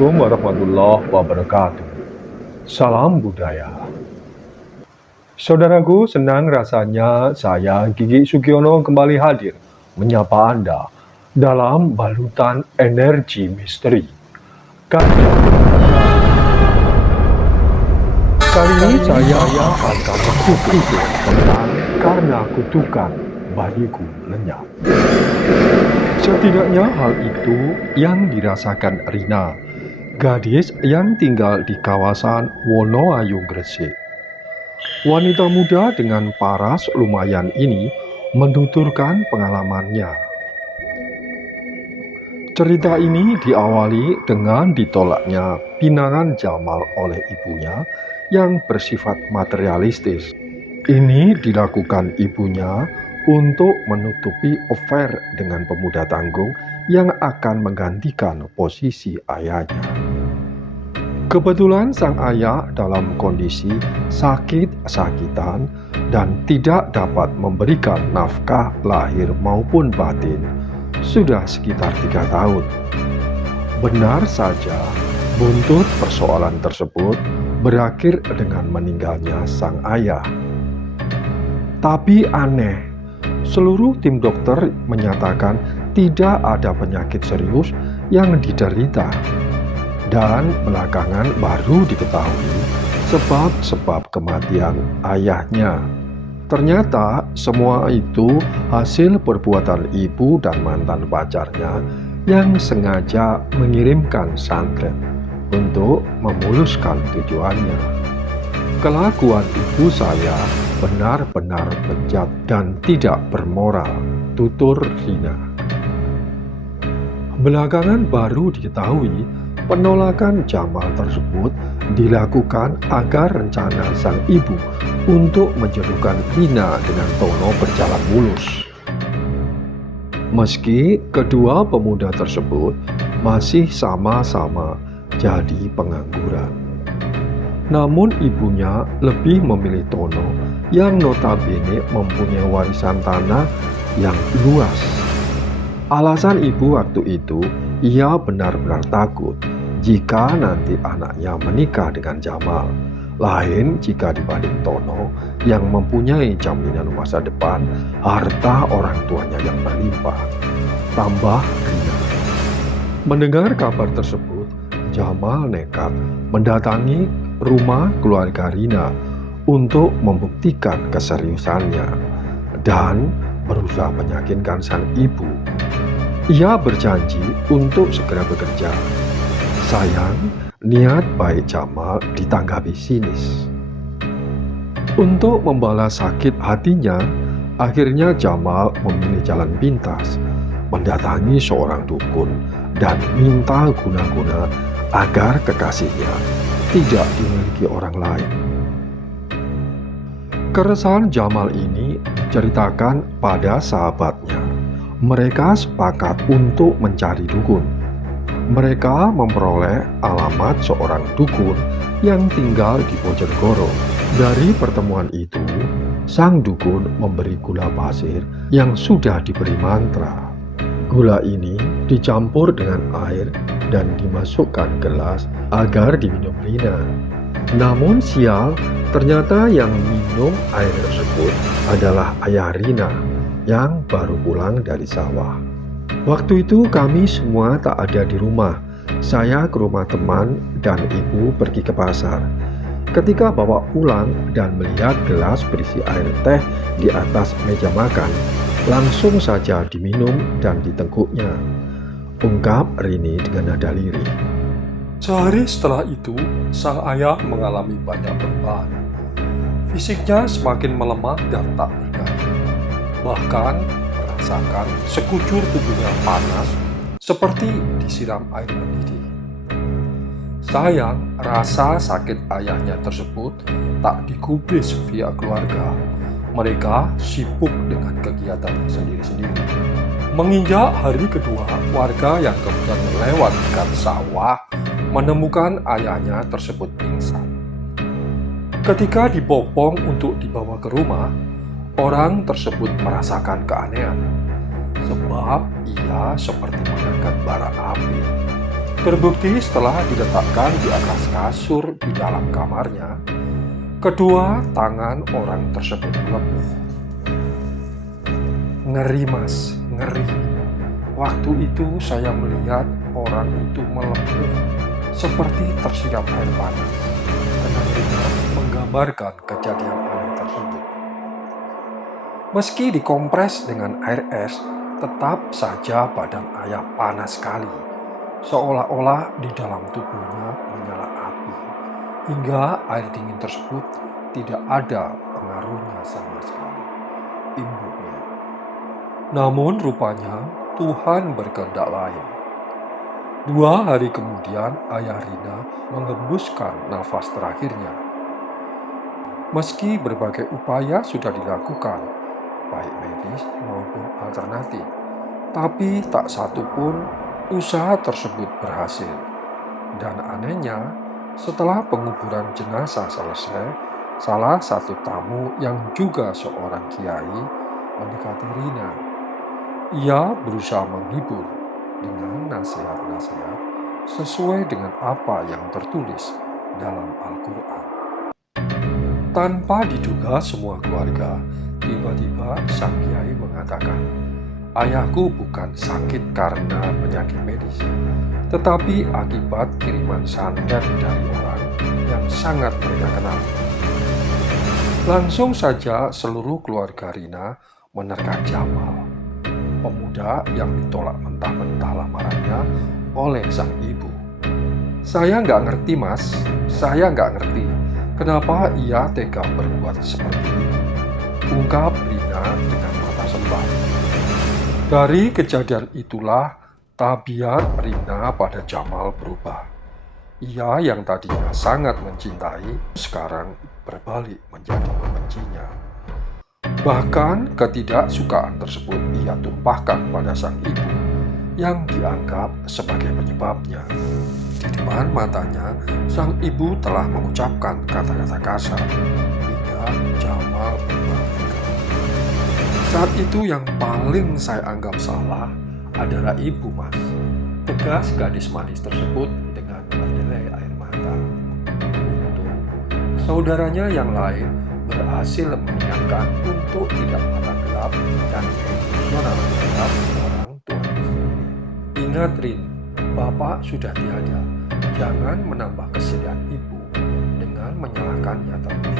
Assalamualaikum warahmatullahi wabarakatuh. Salam budaya. Saudaraku, senang rasanya saya Gigi Sugiono kembali hadir menyapa Anda dalam balutan energi misteri. Kali ini saya akan berpikir tentang karena kutukan bayiku lenyap. Setidaknya hal itu yang dirasakan Rina, gadis yang tinggal di kawasan Wonoayu, Gresik. Wanita muda dengan paras lumayan ini menuturkan pengalamannya. Cerita ini diawali dengan ditolaknya pinangan Jamal oleh ibunya yang bersifat materialistis. Ini dilakukan ibunya untuk menutupi affair dengan pemuda tanggung yang akan menggantikan posisi ayahnya. Kebetulan sang ayah dalam kondisi sakit-sakitan dan tidak dapat memberikan nafkah lahir maupun batin sudah sekitar 3 tahun. Benar saja, buntut persoalan tersebut berakhir dengan meninggalnya sang ayah. Tapi aneh, seluruh tim dokter menyatakan tidak ada penyakit serius yang diderita. Dan belakangan baru diketahui sebab-sebab kematian ayahnya. Ternyata semua itu hasil perbuatan ibu dan mantan pacarnya yang sengaja mengirimkan santet untuk memuluskan tujuannya. Kelakuan ibu saya benar-benar bejat dan tidak bermoral, tutur Rina. Belakangan baru diketahui penolakan Jamal tersebut dilakukan agar rencana sang ibu untuk menjodohkan Rina dengan Tono berjalan mulus. Meski kedua pemuda tersebut masih sama-sama jadi pengangguran, namun ibunya lebih memilih Tono yang notabene mempunyai warisan tanah yang luas. Alasan ibu waktu itu, ia benar-benar takut jika nanti anaknya menikah dengan Jamal. Lain jika dibanding Tono yang mempunyai jaminan masa depan, harta orang tuanya yang berlimpah. Tambah Rina. Mendengar kabar tersebut, Jamal nekat mendatangi rumah keluarga Rina untuk membuktikan keseriusannya dan berusaha meyakinkan sang ibu. Ia berjanji untuk segera bekerja. Sayang, niat baik Jamal ditanggapi sinis. Untuk membalas sakit hatinya, akhirnya Jamal memilih jalan pintas, mendatangi seorang dukun dan minta guna-guna agar kekasihnya tidak dimiliki orang lain. Keresahan Jamal ini diceritakan pada sahabatnya. Mereka sepakat untuk mencari dukun. Mereka memperoleh alamat seorang dukun yang tinggal di Bojonegoro. Dari pertemuan itu, sang dukun memberi gula pasir yang sudah diberi mantra. Gula ini dicampur dengan air dan dimasukkan gelas agar diminum Rina. Namun sial, ternyata yang minum air tersebut adalah ayah Rina yang baru pulang dari sawah. Waktu itu kami semua tak ada di rumah. Saya ke rumah teman dan ibu pergi ke pasar. Ketika bawa pulang dan melihat gelas berisi air teh di atas meja makan, langsung saja diminum dan ditengkuknya, ungkap Rini dengan nada lirih. Sehari setelah itu, sang ayah mengalami banyak perubahan. Fisiknya semakin melemah dan tak berdaya. Bahkan merasakan sekujur tubuhnya panas seperti disiram air mendidih. Sayang, rasa sakit ayahnya tersebut tak digubris via keluarga. Mereka sibuk dengan kegiatan sendiri-sendiri. Menginjak hari kedua, warga yang kebetulan lewat dekat sawah menemukan ayahnya tersebut pingsan. Ketika dibopong untuk dibawa ke rumah, orang tersebut merasakan keanehan, sebab ia seperti mengangkat bara api. Terbukti setelah diletakkan di atas kasur di dalam kamarnya, kedua tangan orang tersebut melepuh. Ngeri mas, ngeri. Waktu itu saya melihat orang itu melepuh seperti tersiram air panas. Kenang Rina menggambarkan kejadian aneh tersebut. Meski dikompres dengan air es, tetap saja badan ayah panas sekali. Seolah-olah di dalam tubuhnya menyala api, hingga air dingin tersebut tidak ada pengaruhnya sama sekali. Imbuhnya. Namun rupanya Tuhan berkehendak lain. 2 hari kemudian ayah Rina menghembuskan nafas terakhirnya. Meski berbagai upaya sudah dilakukan, baik medis maupun alternatif, tapi tak satu pun usaha tersebut berhasil. Dan anehnya, setelah penguburan jenazah selesai, salah satu tamu yang juga seorang kiai mendekati Rina. Ia berusaha menghibur dengan nasihat-nasihat sesuai dengan apa yang tertulis dalam Al-Quran. Tanpa diduga semua keluarga, tiba-tiba sang kiai mengatakan, ayahku bukan sakit karena penyakit medis, tetapi akibat kiriman santet dari orang yang sangat mereka kenal. Langsung saja seluruh keluarga Rina menerka Jamal, pemuda yang ditolak mentah-mentah lamarannya oleh sang ibu. Saya nggak ngerti mas, saya nggak ngerti kenapa ia tega berbuat seperti ini, ungkap Rina dengan mata sembah. Dari kejadian itulah tabiat Rina pada Jamal berubah. Ia yang tadinya sangat mencintai, sekarang berbalik menjadi membencinya. Bahkan ketidaksukaan tersebut ia tumpahkan pada sang ibu yang dianggap sebagai penyebabnya. Di depan matanya, sang ibu telah mengucapkan kata-kata kasar hingga Jamal berubah. Saat itu yang paling saya anggap salah adalah ibu mas. Tegas gadis manis tersebut dengan berdelai air mata. Untung saudaranya yang lain berhasil mengingatkan untuk tidak mata gelap dan emosional terhadap orang tuanya sendiri. Ingat Rin, bapak sudah tiada. Jangan menambah kesedihan ibu dengan menyalahkannya terus,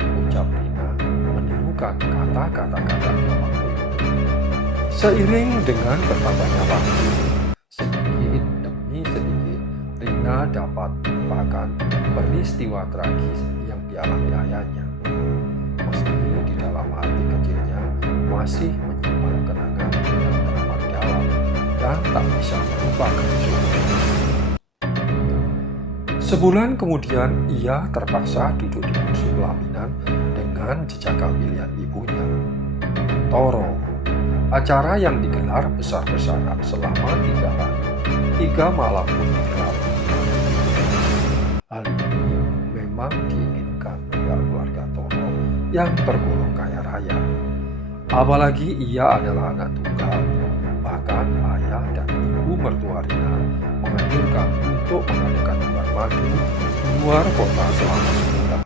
ucap Rina menirukan kata-kata kakaknya waktu itu. Seiring dengan bertambahnya waktu, sedikit demi sedikit Rina dapat melupakan peristiwa tragis yang dialami ayahnya. Meski di dalam hati kecilnya masih menyimpan kenangan yang teramat dalam dan tak bisa melupakan semua. Sebulan kemudian ia terpaksa duduk di kursi pelaminan dengan jejaka pilihan ibunya, Toro. Acara yang digelar besar-besaran selama 3 hari, 3 malam pun digelar. Hal ini memang diinginkan pihak keluarga Toro yang tergolong kaya raya. Apalagi ia adalah anak tunggal. Bahkan ayah dan ibu mertua Rina menganjurkan untuk mengadakan bulan madu di luar kota selama sebulan.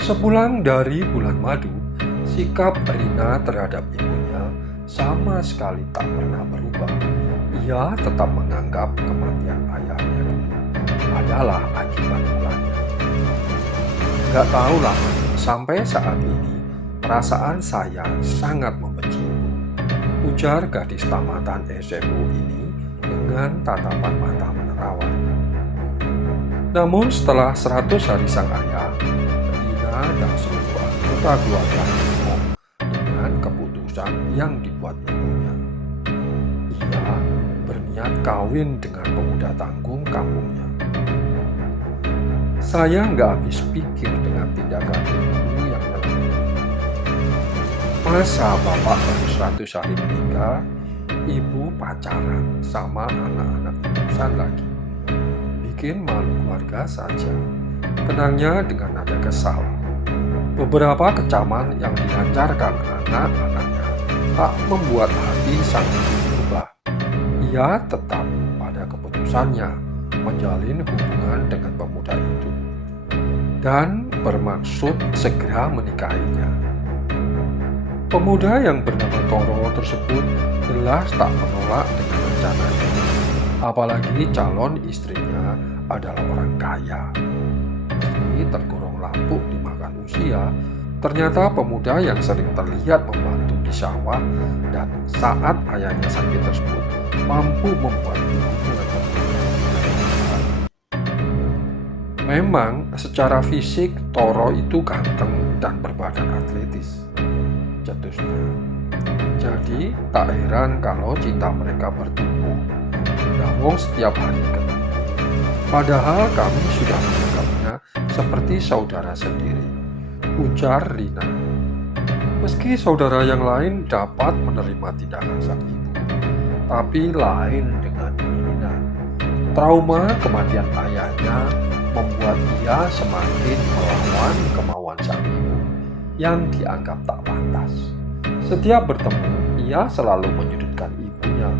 Sebulan dari bulan madu, sikap Rina terhadap ibunya sama sekali tak pernah berubah. Ia tetap menganggap kematian ayahnya dulu adalah akibat ulahnya. Gak tahulah mas, sampai saat ini perasaan saya sangat membenci ibu, ujar gadis tamatan SMU ini dengan tatapan mata menerawang. Namun setelah 100 hari sang ayah, Rina dan seluruh anggota keluarga heboh dengan keputusan yang dibuat ibunya. Ia berniat kawin dengan pemuda tanggung kampungnya. Saya nggak habis pikir dengan tindakan ibu yang dalam ini. Masa bapak baru 100 hari menikah, ibu pacaran sama anak-anak ingusan lagi. Bikin malu keluarga saja, kenangnya dengan nada kesal. Beberapa kecaman yang dilancarkan anak-anaknya tak membuat hati sang ibu berubah. Ia tetap pada keputusannya menjalin hubungan dengan pemuda itu dan bermaksud segera menikahinya. Pemuda yang bernama Toro tersebut jelas tak menolak dengan rencananya, apalagi calon istrinya adalah orang kaya. Meski tergolong lapuk dimakan usia, ternyata pemuda yang sering terlihat membantu di sawah dan saat ayahnya sakit tersebut mampu membuat ibunya tergoda. Memang secara fisik Toro itu ganteng dan berbadan atletis, cetusnya. Jadi tak heran kalau cinta mereka bertumbuh. Nawong setiap hari ketemu. Padahal kami sudah menganggapnya seperti saudara sendiri, ujar Rina. Meski saudara yang lain dapat menerima tindakan sang ibu, tapi lain dengan Rina. Trauma kematian ayahnya membuat ia semakin melawan kemauan sang ibu yang dianggap tak pantas. Setiap bertemu, ia selalu menyudutkan ibunya.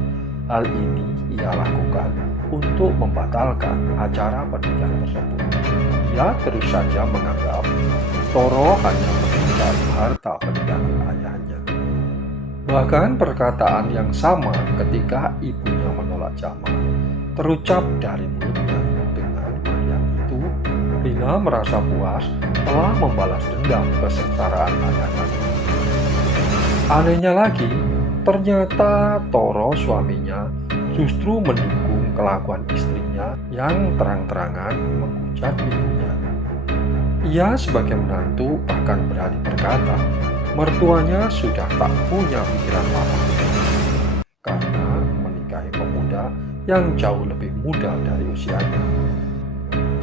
Hal ini ia lakukan untuk membatalkan acara pernikahan tersebut. Ia terus saja menganggap Toro hanya mengincar harta pernikahan ayahnya. Bahkan perkataan yang sama ketika ibunya menolak Jamal terucap dari mulutnya. Dengan yang itu, Rina merasa puas telah membalas dendam kesengsaraan ayahnya. Anehnya lagi, ternyata Toro suaminya justru mendukung kelakuan istrinya yang terang-terangan menghujat ibunya. Ia sebagai menantu bahkan berani berkata, mertuanya sudah tak punya pikiran waras karena menikahi pemuda yang jauh lebih muda dari usianya.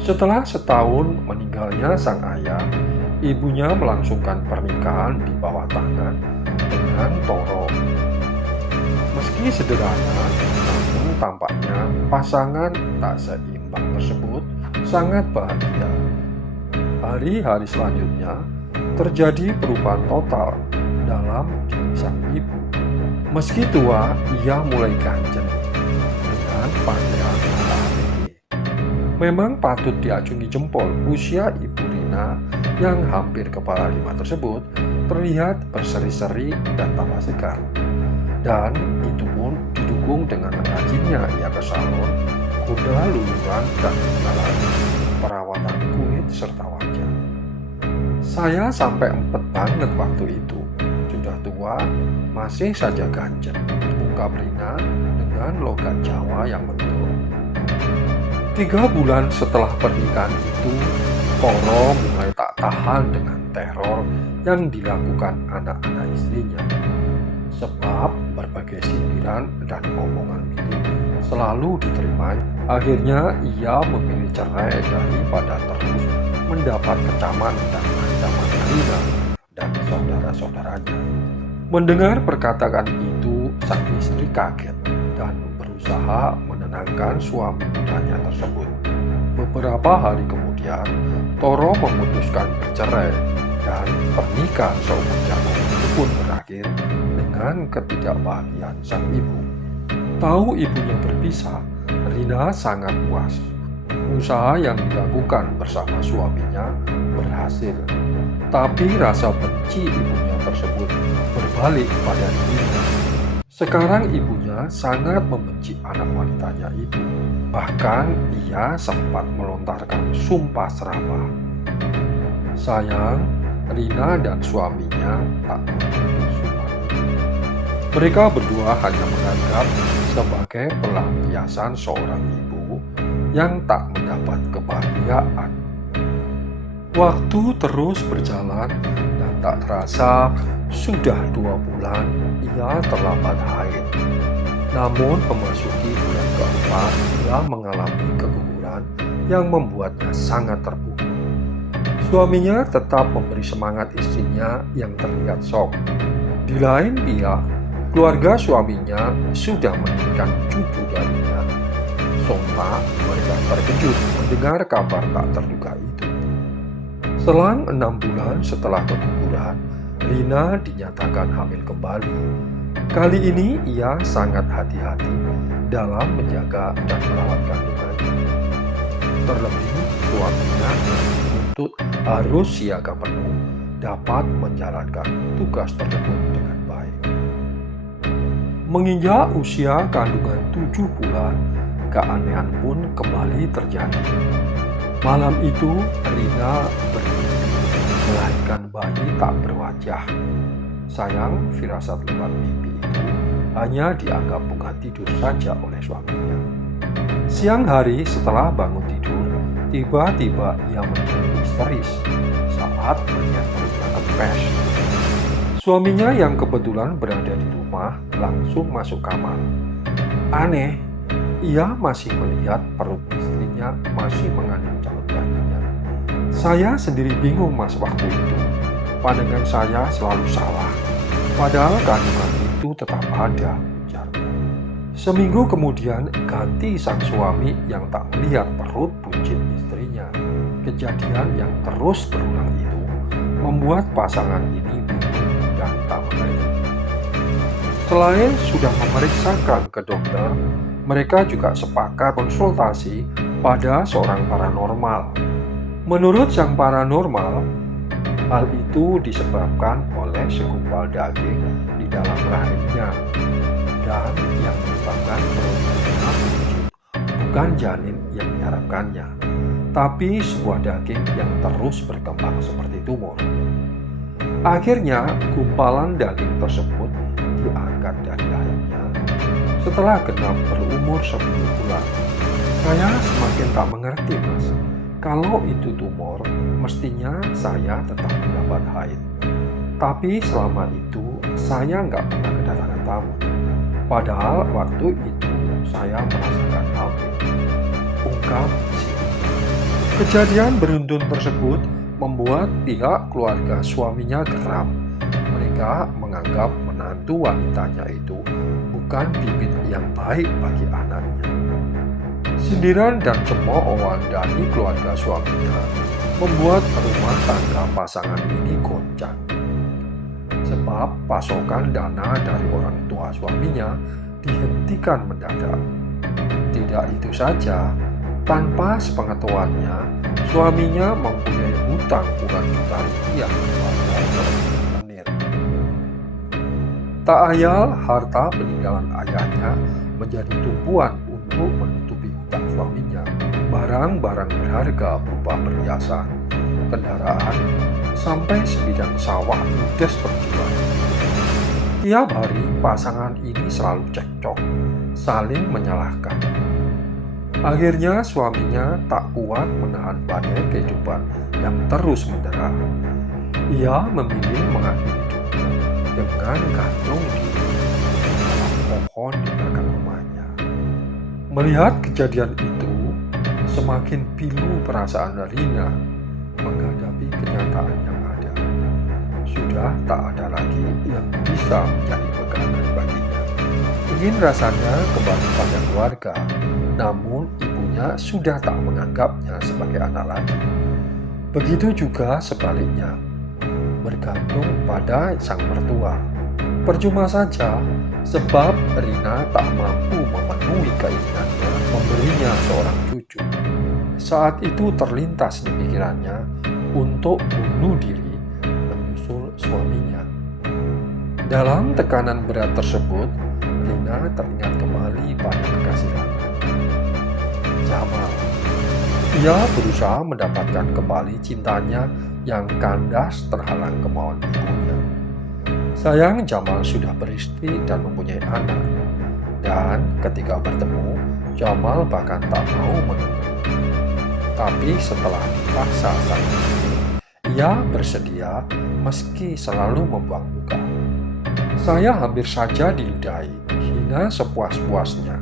Setelah setahun meninggalnya sang ayah, ibunya melangsungkan pernikahan di bawah tangan dengan Toro. Meski sederhana, namun tampaknya pasangan tak seimbang tersebut sangat bahagia. Hari-hari selanjutnya terjadi perubahan total dalam diri sang ibu. Meski tua, ia mulai ganjen dengan pakaian ala ABG. Memang patut diacungi jempol usia ibu Rina yang hampir kepala 5 tersebut terlihat berseri-seri dan tambah segar. Dan itu pun didukung dengan rajinnya ia ke salon, kuda luluran dan menjalani perawatan kulit serta wajah. Saya sampai empet banget waktu itu. Sudah tua, masih saja ganjen, ungkap Rina dengan logat Jawa yang menurun. 3 bulan setelah pernikahan itu, Toro mulai tak tahan dengan teror yang dilakukan anak-anak istrinya. Sebab berbagai sindiran dan omongan miring selalu diterima. Akhirnya ia memilih cerai daripada terus mendapat kecaman dan ancaman Rina dan saudara-saudaranya. Mendengar perkataan itu, sang istri kaget dan berusaha menenangkan suami mudanya tersebut. Beberapa hari kemudian, Toro memutuskan bercerai dan pernikahan seumur jagung itu pun berakhir dengan ketidakbahagiaan sang ibu. Tahu ibunya berpisah, Rina sangat puas. Usaha yang dilakukan bersama suaminya berhasil. Tapi rasa benci ibunya tersebut berbalik pada dirinya. Sekarang ibunya sangat membenci anak wanitanya itu. Bahkan ia sempat melontarkan sumpah serapah. Sayang, Rina dan suaminya tak mengerti sumpah itu. Mereka berdua hanya menganggap sebagai pelampiasan seorang ibu yang tak mendapat kebahagiaan. Waktu terus berjalan dan tak terasa sudah 2 bulan ia terlambat haid. Namun memasuki bulan keempat ia mengalami keguguran yang membuatnya sangat terpukul. Suaminya tetap memberi semangat istrinya yang terlihat shock. Di lain pihak, keluarga suaminya sudah menginginkan cucu darinya. Sontak mereka terkejut mendengar kabar tak terduga itu. Selang 6 bulan setelah keguguran, Rina dinyatakan hamil kembali. Kali ini ia sangat hati-hati dalam menjaga dan merawat kandungannya. Terlebih, suaminya yang dituntut harus siaga penuh dapat menjalankan tugas tersebut dengan baik. Menginjak usia kandungan 7 bulan, keanehan pun kembali terjadi. Malam itu, Rina bermimpi melahirkan bayi tak berwajah. Sayang, firasat lewat mimpi itu hanya dianggap bunga tidur saja oleh suaminya. Siang hari setelah bangun tidur, tiba-tiba ia menjadi histeris saat melihat perutnya kempes. Suaminya yang kebetulan berada di rumah langsung masuk kamar. Aneh, ia masih melihat perut istrinya masih mengandung calon bayinya. Saya sendiri bingung mas waktu itu. Pandangan saya selalu salah. Padahal kandungan itu tetap ada, ujarnya. Seminggu kemudian ganti sang suami yang tak melihat perut buncit istrinya. Kejadian yang terus berulang itu membuat pasangan ini bingung dan tak mengerti. Selain sudah memeriksakan ke dokter, mereka juga sepakat konsultasi pada seorang paranormal. Menurut sang paranormal, hal itu disebabkan oleh segumpal daging di dalam rahimnya, dan yang menyebabkan perutnya buncit bukan janin yang diharapkannya, tapi sebuah daging yang terus berkembang seperti tumor. Akhirnya, gumpalan daging tersebut diangkat dari rahimnya setelah genap berumur 10 bulan. Saya semakin tak mengerti mas. Kalau itu tumor, mestinya saya tetap mendapat haid. Tapi selama itu, saya nggak pernah kedatangan tamu. Padahal waktu itu, saya merasakan hamil. Ungkap si. Kejadian beruntun tersebut membuat pihak keluarga suaminya geram. Mereka menganggap menantu wanitanya itu bukan bibit yang baik bagi anaknya. Sindiran dan cemoohan dari keluarga suaminya membuat rumah tangga pasangan ini goncang. Sebab pasokan dana dari orang tua suaminya dihentikan mendadak. Tidak itu saja, tanpa sepengetahuannya, suaminya mempunyai hutang puluhan juta rupiah kepada rentenir. Tak ayal, harta peninggalan ayahnya menjadi tumpuan untuk menutupi hutang suaminya. Barang-barang berharga berupa perhiasan, kendaraan, sampai sebidang sawah ludes terjual. Tiap hari pasangan ini selalu cekcok, saling menyalahkan. Akhirnya suaminya tak kuat menahan badai kehidupan yang terus mendera. Ia memilih mengakhiri hidupnya dengan gantung diri dalam pohon di belakang rumahnya. Melihat kejadian itu, semakin pilu perasaan Rina menghadapi kenyataan yang ada. Sudah tak ada lagi yang bisa menjadi pegangan baginya. Ingin rasanya kembali pada keluarga, namun ibunya sudah tak menganggapnya sebagai anak lagi. Begitu juga sebaliknya, bergantung pada sang mertua. Percuma saja, sebab Rina tak mampu memenuhi keinginannya memberinya seorang cucu. Saat itu terlintas di pikirannya untuk bunuh diri menyusul suaminya. Dalam tekanan berat tersebut, Rina teringat kembali pada kekasih lamanya, Jamal. Ia berusaha mendapatkan kembali cintanya yang kandas terhalang kemauan ibunya. Sayang, Jamal sudah beristri dan mempunyai anak. Dan ketika bertemu, Jamal bahkan tak mau menemui. Tapi setelah dipaksa sang istri, ia bersedia meski selalu membuang muka. Saya hampir saja diludahi, hina sepuas-puasnya.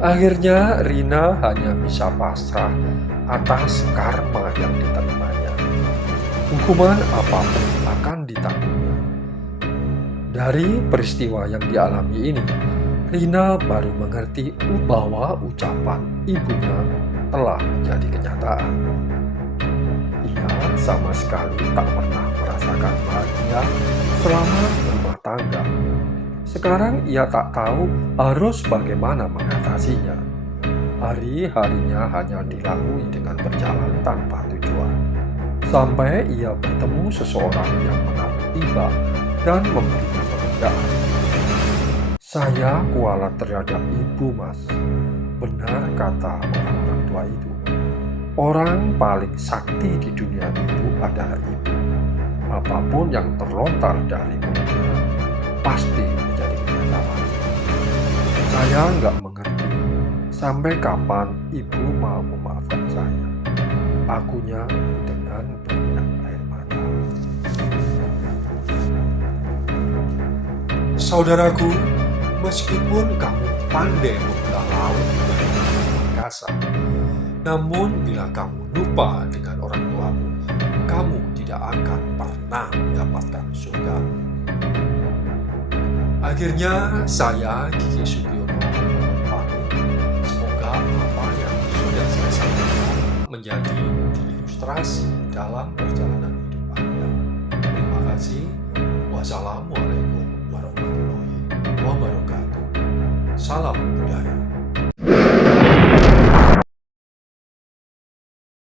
Akhirnya Rina hanya bisa pasrah atas karma yang diterimanya. Hukuman apapun akan ditanggungnya. Dari peristiwa yang dialami ini, Rina baru mengerti bahwa ucapan ibunya telah menjadi kenyataan. Ia sama sekali tak pernah merasakan bahagia selama berumah tangga. Sekarang ia tak tahu harus bagaimana mengatasinya. Hari-harinya hanya dilalui dengan berjalan tanpa tujuan. Sampai ia bertemu seseorang yang menaruh tiba dan memberinya pekerjaan. "Saya kualat terhadap ibu, Mas," benar kata orang-orang tua itu. Orang paling sakti di dunia itu adalah ibu. Apapun yang terlontar dari mulutnya pasti menjadi kenyataan. Saya nggak mengerti sampai kapan ibu mau memaafkan saya. Akunya dengan berlinang air mata. Saudaraku, meskipun kamu pandai membelah laut dan angkasa, namun bila kamu lupa dengan orang tuamu, kamu tidak akan pernah mendapatkan surga. Akhirnya saya, Gigi Sugiono, mohon pamit. Semoga apa yang sudah saya sampaikan menjadi ilustrasi dalam perjalanan hidup Anda. Terima kasih. Wassalamualaikum warahmatullahi wabarakatuh. Salam budaya.